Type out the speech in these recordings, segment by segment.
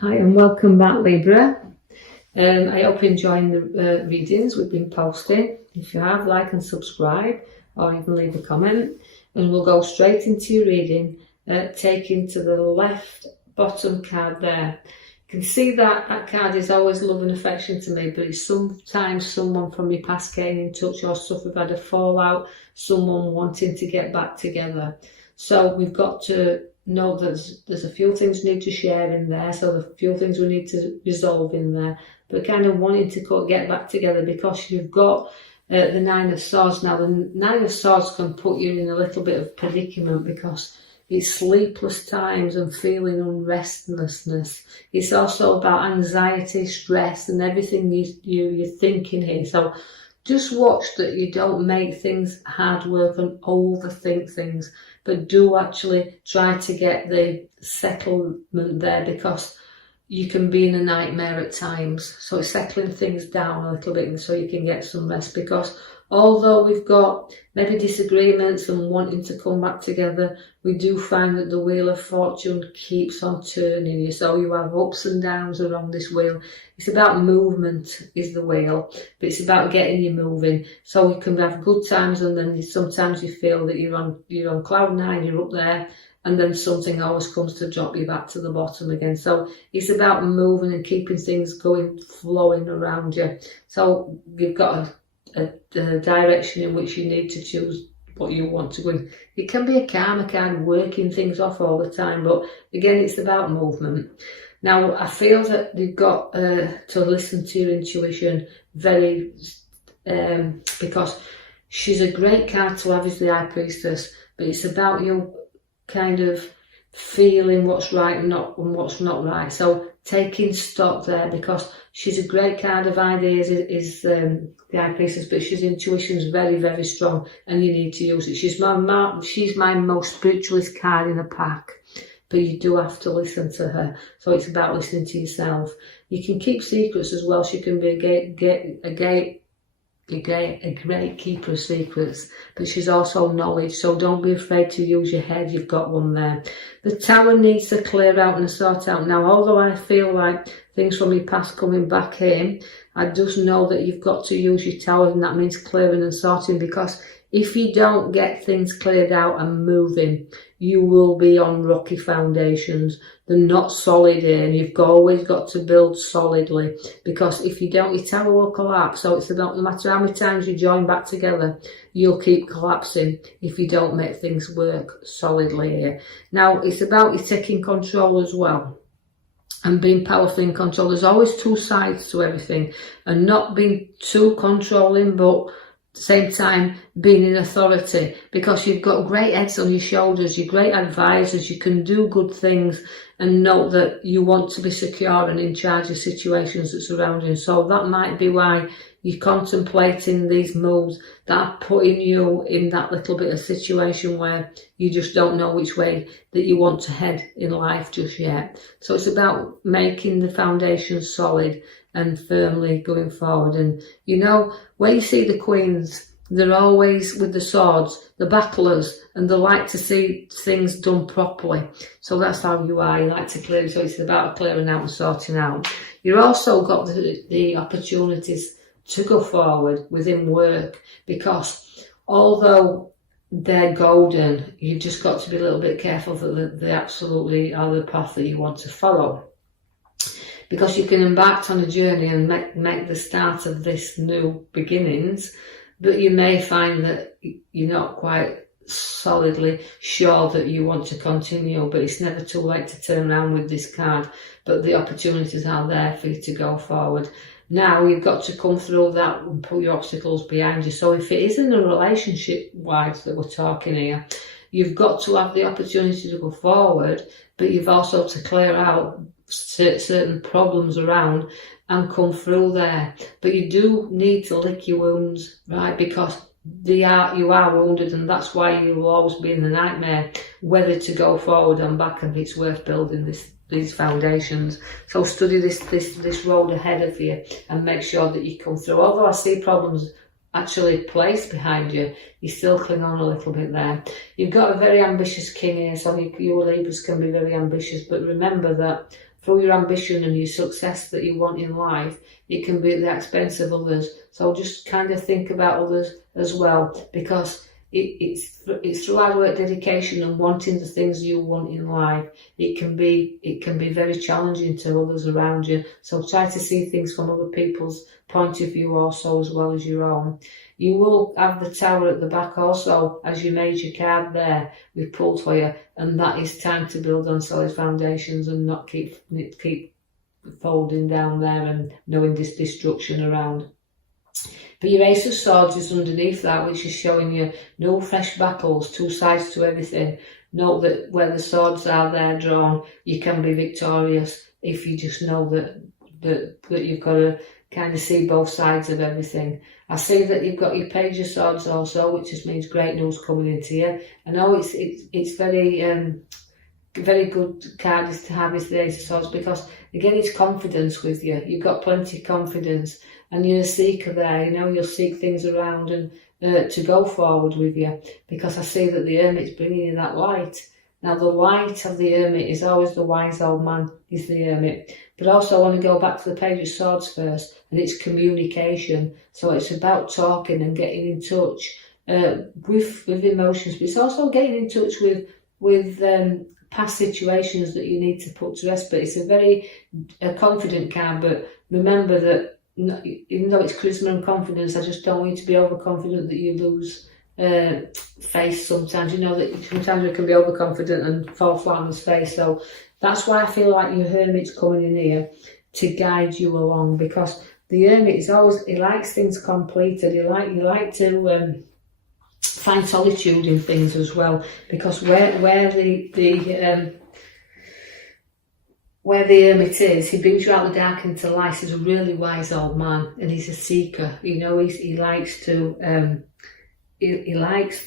Hi and welcome back, Libra. I hope you're enjoying the readings we've been posting. If you have, like and subscribe, or you can leave a comment, and we'll go straight into your reading, taking to the left bottom card there. You can see that card is always love and affection to me, but it's sometimes someone from your past getting in touch or stuff, we've had a fallout, someone wanting to get back together. So we've got to know that there's a few things we need to share in there, so there's a few things we need to resolve in there, but kind of wanting to get back together because you've got the Nine of Swords. Now, the Nine of Swords can put you in a little bit of predicament because it's sleepless times and feeling unrestlessness. It's also about anxiety, stress, and everything you're thinking here. So just watch that you don't make things hard work and overthink things, but do actually try to get the settlement there, because you can be in a nightmare at times. So it's settling things down a little bit so you can get some rest, because although we've got maybe disagreements and wanting to come back together, we do find that the Wheel of Fortune keeps on turning you. So you have ups and downs around this wheel. It's about movement is the wheel, but it's about getting you moving. So you can have good times, and then sometimes you feel that you're on cloud nine, you're up there, and then something always comes to drop you back to the bottom again. So it's about moving and keeping things going, flowing around you. So you've got a direction in which you need to choose what you want to go in. It can be a karma card, working things off all the time, but again, it's about movement. Now, I feel that you've got to listen to your intuition very, because she's a great card to have as the High Priestess, but it's about you kind of feeling what's right and what's not right. So taking stock there, because she's a great card of ideas, is the High Priestess, but she's intuition is very, very strong, and you need to use it. She's my most spiritualist card in the pack, but you do have to listen to her. So it's about listening to yourself. You can keep secrets as well. She can be a great keeper of secrets, but she's also knowledge, so don't be afraid to use your head. You've got one there. The Tower needs to clear out and sort out. Now, although I feel like things from your past coming back in, I just know that you've got to use your Tower, and that means clearing and sorting, because if you don't get things cleared out and moving, you will be on rocky foundations. They're not solid here, and you've always got to build solidly, because if you don't, your tower will collapse. So it's about, no matter how many times you join back together, you'll keep collapsing if you don't make things work solidly here. Now, it's about you taking control as well and being powerful in control. There's always two sides to everything, and not being too controlling, but at the same time being in authority, because you've got great heads on your shoulders, you're great advisors, you can do good things, and know that you want to be secure and in charge of situations that surround you. So that might be why you're contemplating these moves that are putting you in that little bit of situation where you just don't know which way that you want to head in life just yet. So it's about making the foundation solid and firmly going forward. And you know, when you see the queens, they're always with the swords, the battlers, and they like to see things done properly. So that's how you are. You like to clear. So it's about clearing out and sorting out. You've also got the opportunities to go forward within work, because although they're golden, you've just got to be a little bit careful that they absolutely are the path that you want to follow. Because you can embark on a journey and make the start of this new beginnings, but you may find that you're not quite solidly sure that you want to continue, but it's never too late to turn around with this card. But the opportunities are there for you to go forward. Now you've got to come through that and put your obstacles behind you. So if it is in a relationship-wise that we're talking here, you've got to have the opportunity to go forward, but you've also to clear out certain problems around and come through there. But you do need to lick your wounds, right? Because you are wounded, and that's why you will always be in the nightmare whether to go forward and back, and it's worth building these foundations. So study this road ahead of you and make sure that you come through. Although I see problems actually placed behind you, you still cling on a little bit there. You've got a very ambitious king here, so you Libras can be very ambitious, but remember that through your ambition and your success that you want in life, it can be at the expense of others. So just kind of think about others as well, because it's through hard work, dedication, and wanting the things you want in life. It can be very challenging to others around you. So try to see things from other people's point of view also, as well as your own. You will have the Tower at the back also as your major card there. We've pulled for you, and that is time to build on solid foundations and not keep folding down there and knowing this destruction around. But your Ace of Swords is underneath that, which is showing you no fresh battles, two sides to everything. Note that where the swords are there drawn, you can be victorious if you just know that you've got to kind of see both sides of everything. I see that you've got your Page of Swords also, which just means great news coming into you. I know it's very good card is to have is the Ace of Swords, because again it's confidence with you. You've got plenty of confidence and you're a seeker there, you know, you'll seek things around and to go forward with you, because I see that the Hermit's bringing you that light. Now the light of the Hermit is always the wise old man, is the Hermit. But also I want to go back to the Page of Swords first, and it's communication. So it's about talking and getting in touch with emotions, but it's also getting in touch with past situations that you need to put to rest. But it's a very confident card, but remember that even though it's charisma and confidence, I just don't want you to be overconfident that you lose face sometimes. You know that sometimes we can be overconfident and fall flat on his face. So that's why I feel like your Hermit's coming in here to guide you along, because the Hermit is always, he likes things completed. You like to find solitude in things as well, because where the Hermit is, he brings you out of the dark into light. He's a really wise old man, and he's a seeker. You know, he likes to he likes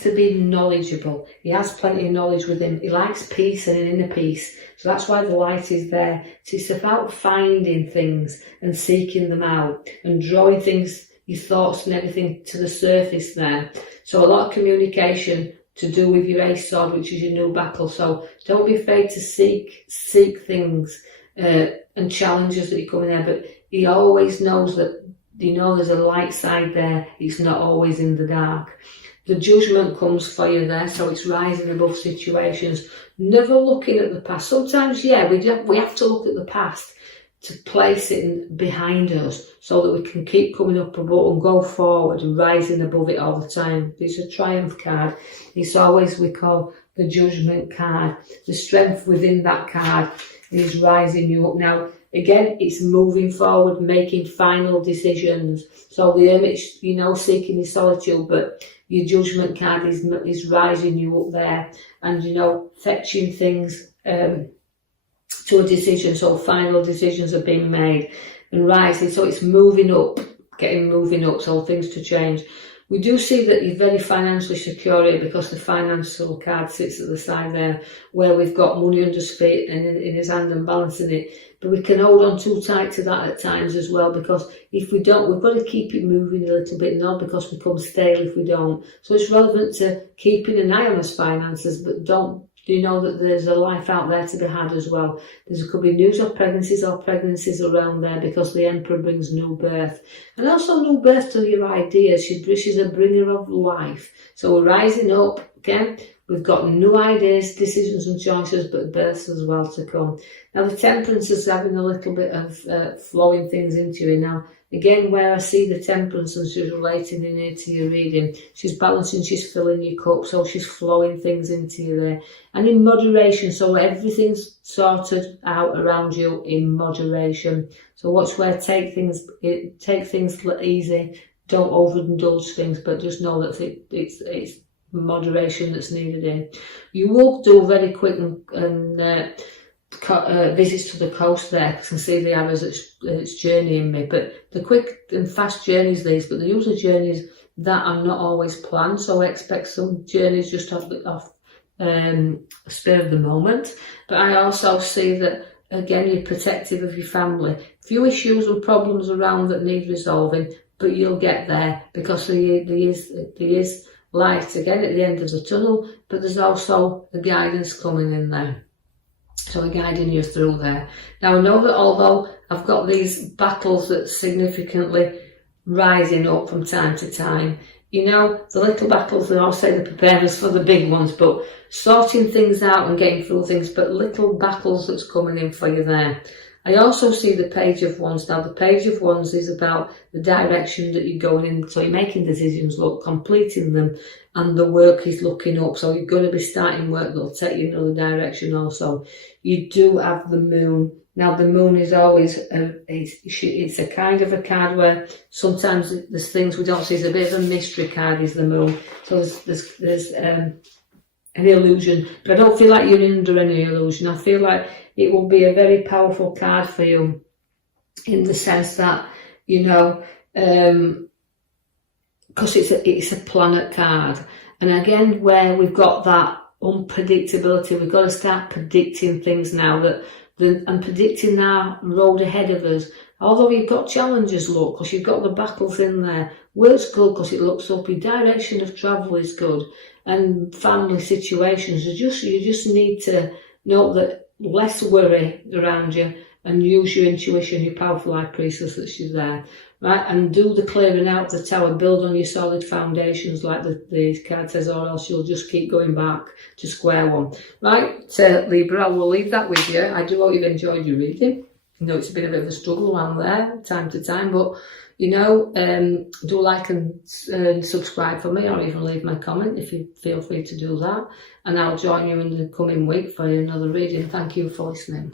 to be knowledgeable. He has plenty of knowledge with him. He likes peace and an inner peace. So that's why the light is there. So it's about finding things and seeking them out and drawing things, your thoughts and everything, to the surface there. So a lot of communication to do with your Ace Sword, which is your new battle. So don't be afraid to seek things and challenges that you come in there. But he always knows that, you know, there's a light side there. It's not always in the dark. The Judgment comes for you there, so it's rising above situations. Never looking at the past. Sometimes, yeah, we have to look at the past to place it behind us so that we can keep coming up above and go forward and rising above it all the time. It's a Triumph card. It's always, we call the Judgment card. The strength within that card is rising you up. Now, again, it's moving forward, making final decisions. So the Hermit's, you know, seeking his solitude, but your Judgment card is rising you up there and, you know, fetching things to a decision. So final decisions are being made and rising. So it's moving up, moving up, so things to change. We do see that you're very financially secure here, because the financial card sits at the side there, where we've got money under his feet and in his hand and balancing it. But we can hold on too tight to that at times as well, because if we don't, we've got to keep it moving a little bit, not because we become stale if we don't. So it's relevant to keeping an eye on his finances, but do you know that there's a life out there to be had as well? There could be news of pregnancies around there, because the Emperor brings new birth. And also new birth to your ideas. She's a bringer of life. So we're rising up, again. We've got new ideas, decisions and choices, but births as well to come. Now the Temperance is having a little bit of flowing things into you. Now, again, where I see the Temperance and she's relating in here to your reading, she's balancing, she's filling your cup, so she's flowing things into you there. And in moderation, so everything's sorted out around you in moderation. So watch where take things easy, don't overindulge things, but just know that it's moderation that's needed in. You will do very quick and visits to the coast there, because I can see the arrows it's journeying me, but the quick and fast journeys these, but the usual journeys that are not always planned, so I expect some journeys just off spur of the moment. But I also see that, again, you're protective of your family. Few issues and problems around that need resolving, but you'll get there, because there is light again at the end of the tunnel, but there's also a guidance coming in there. So we're guiding you through there. Now I know that although I've got these battles that's significantly rising up from time to time, you know, the little battles, they all say they prepare us for the big ones, but sorting things out and getting through things, but little battles that's coming in for you there. I also see the Page of Wands. Now the Page of Wands is about the direction that you're going in, so you're making decisions, look, completing them, and the work is looking up, so you're going to be starting work that'll take you in another direction also. You do have the Moon. Now the Moon is always, it's a kind of a card where sometimes there's things we don't see. It's a bit of a mystery card, is the Moon. So there's an illusion, but I don't feel like you're under any illusion. I feel like it will be a very powerful card for you in the sense that, you know, because it's a planet card. And again, where we've got that unpredictability, we've got to start predicting things now, and predicting our road ahead of us. Although you've got challenges, look, because you've got the battles in there. Work's good because it looks up. Your direction of travel is good. And family situations, you just need to know that less worry around you and use your intuition, your powerful high priestess that's there, right? And do the clearing out the tower, build on your solid foundations like the card says, or else you'll just keep going back to square one. Right, Libra, I will leave that with you. I do hope you've enjoyed your reading. You know, it's been a bit of a struggle around there, time to time, but you know, do like and subscribe for me, or even leave my comment if you feel free to do that. And I'll join you in the coming week for another reading. Thank you for listening.